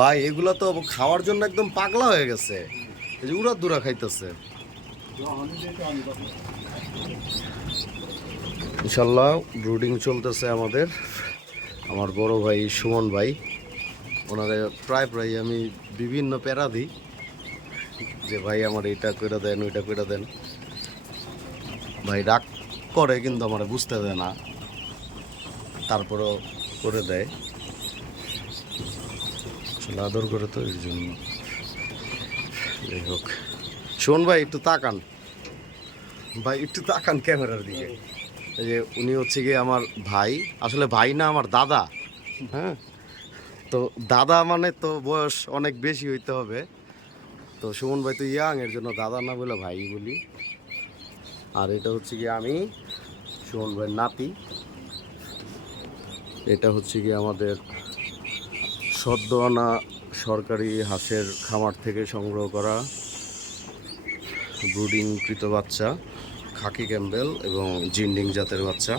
ভাই এগুলা তো খাওয়ার জন্য একদম পাগলা হয়ে গেছে, এই যে উড়া দুরা খাইতেছে। ইনশাল্লাহ ব্রুডিং চলতেছে আমাদের। আমার বড় ভাই সুমন ভাই, ওনারে প্রায় প্রায় আমি বিভিন্ন প্যারা দিই যে ভাই আমার এটা করে দেন ওইটা করে দেন। ভাই রাগ করে কিন্তু আমার বুঝতে দেয় না, তারপরও করে দেয়, আসলে আদর করে তো এর জন্য। যাই হোক, শোন ভাই একটু তাকান, ভাই একটু তাকান ক্যামেরার দিকে। এই যে উনি হচ্ছে গিয়ে আমার ভাই, আসলে ভাই না আমার দাদা। হ্যাঁ, তো দাদা মানে তো বয়স অনেক বেশি হইতে হবে, তো সুমন ভাই তো ইয়াং, এর জন্য দাদা না বলে ভাই বলি। আর এটা হচ্ছে গিয়ে আমি সুমন ভাইয়ের নাতি। এটা হচ্ছে গিয়ে আমাদের সদ্য আনা সরকারি হাঁসের খামার থেকে সংগ্রহ করা ব্রুডিংকৃত বাচ্চা, খাকি ক্যাম্বেল এবং জিন্ডিং জাতের বাচ্চা।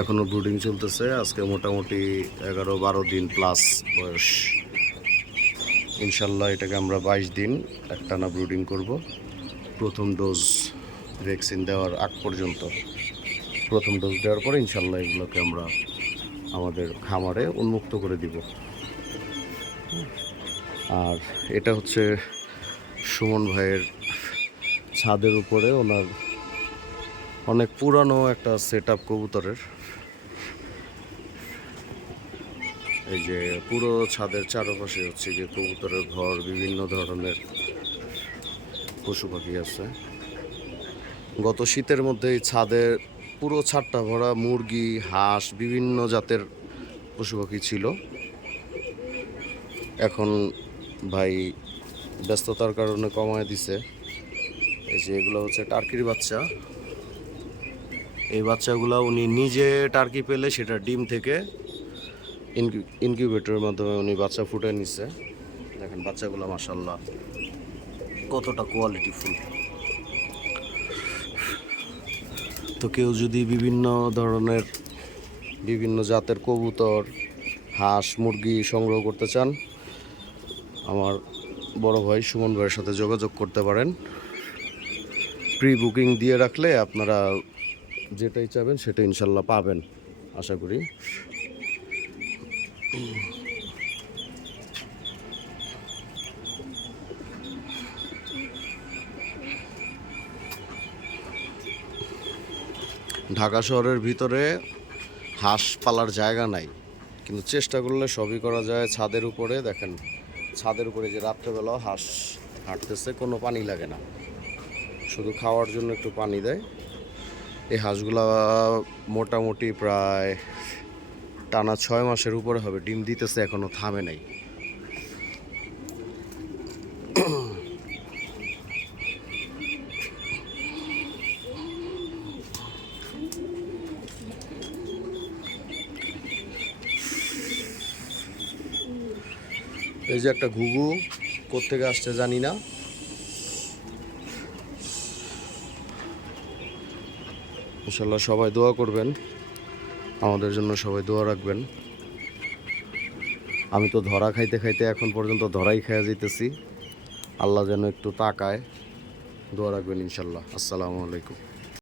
এখনও ব্রুডিং চলতেছে, আজকে মোটামুটি 11-12 দিন প্লাস বয়স। ইনশাল্লাহ এটাকে আমরা 22 দিন একটানা ব্রুডিং করব, প্রথম ডোজ ভ্যাকসিন দেওয়ার আগ পর্যন্ত। প্রথম ডোজ দেওয়ার পরে ইনশাল্লাহ এগুলোকে আমরা আমাদের খামারে উন্মুক্ত করে দিব। আর এটা হচ্ছে সুমন ভাইয়ের ছাদের উপরে ওনার অনেক পুরানো একটা সেট আপ কবুতরের। এই যে পুরো ছাদের চারপাশে হচ্ছে যে কবুতরের ঘর, বিভিন্ন ধরনের পশু পাখি আছে। গত শীতের মধ্যে এই ছাদের পুরো ছাদটা ভরা মুরগি, হাঁস, বিভিন্ন জাতের পশু পাখি ছিল। এখন ভাই ব্যস্ততার কারণে কমায় দিছে। এই যে এগুলো হচ্ছে টার্কির বাচ্চা। এই বাচ্চাগুলো উনি নিজে টার্কি পেলে সেটা ডিম থেকে ইনকিউবেটরের মাধ্যমে উনি বাচ্চা ফুটে নিচ্ছে। দেখেন বাচ্চাগুলো মাশাআল্লাহ কতটা কোয়ালিটিফুল। তো কেউ যদি বিভিন্ন ধরনের বিভিন্ন জাতের কবুতর, হাঁস, মুরগি সংগ্রহ করতে চান, আমার বড় ভাই সুমন ভাইয়ের সাথে যোগাযোগ করতে পারেন। প্রি বুকিং দিয়ে রাখলে আপনারা যেটাই চাবেন সেটা ইনশাল্লাহ পাবেন আশা করি। ঢাকা শহরের ভিতরে হাঁস পালার জায়গা নাই, কিন্তু চেষ্টা করলে সবই করা যায়। ছাদের উপরে দেখেন, ছাদের উপরে যে রাত্রেবেলা হাঁস হাঁটতেছে, কোনো পানি লাগে না, শুধু খাওয়ার জন্য একটু পানি দেয়। এই হাঁসগুলা মোটামুটি প্রায় টানা 6 মাসের উপরে হবে, ডিম দিতেছে, এখনো থামে নাই। এই যে একটা ঘুঘু কোত্থেকে আসছে জানি না। ইনশাল্লাহ সবাই দোয়া করবেন, আমাদের জন্য সবাই দোয়া রাখবেন। আমি তো ধরা খাইতে খাইতে এখন পর্যন্ত ধরাই খাইয়া যেতেছি। আল্লাহ যেন একটু তাকায়, দোয়া রাখবেন ইনশাল্লাহ। আসসালামু আলাইকুম।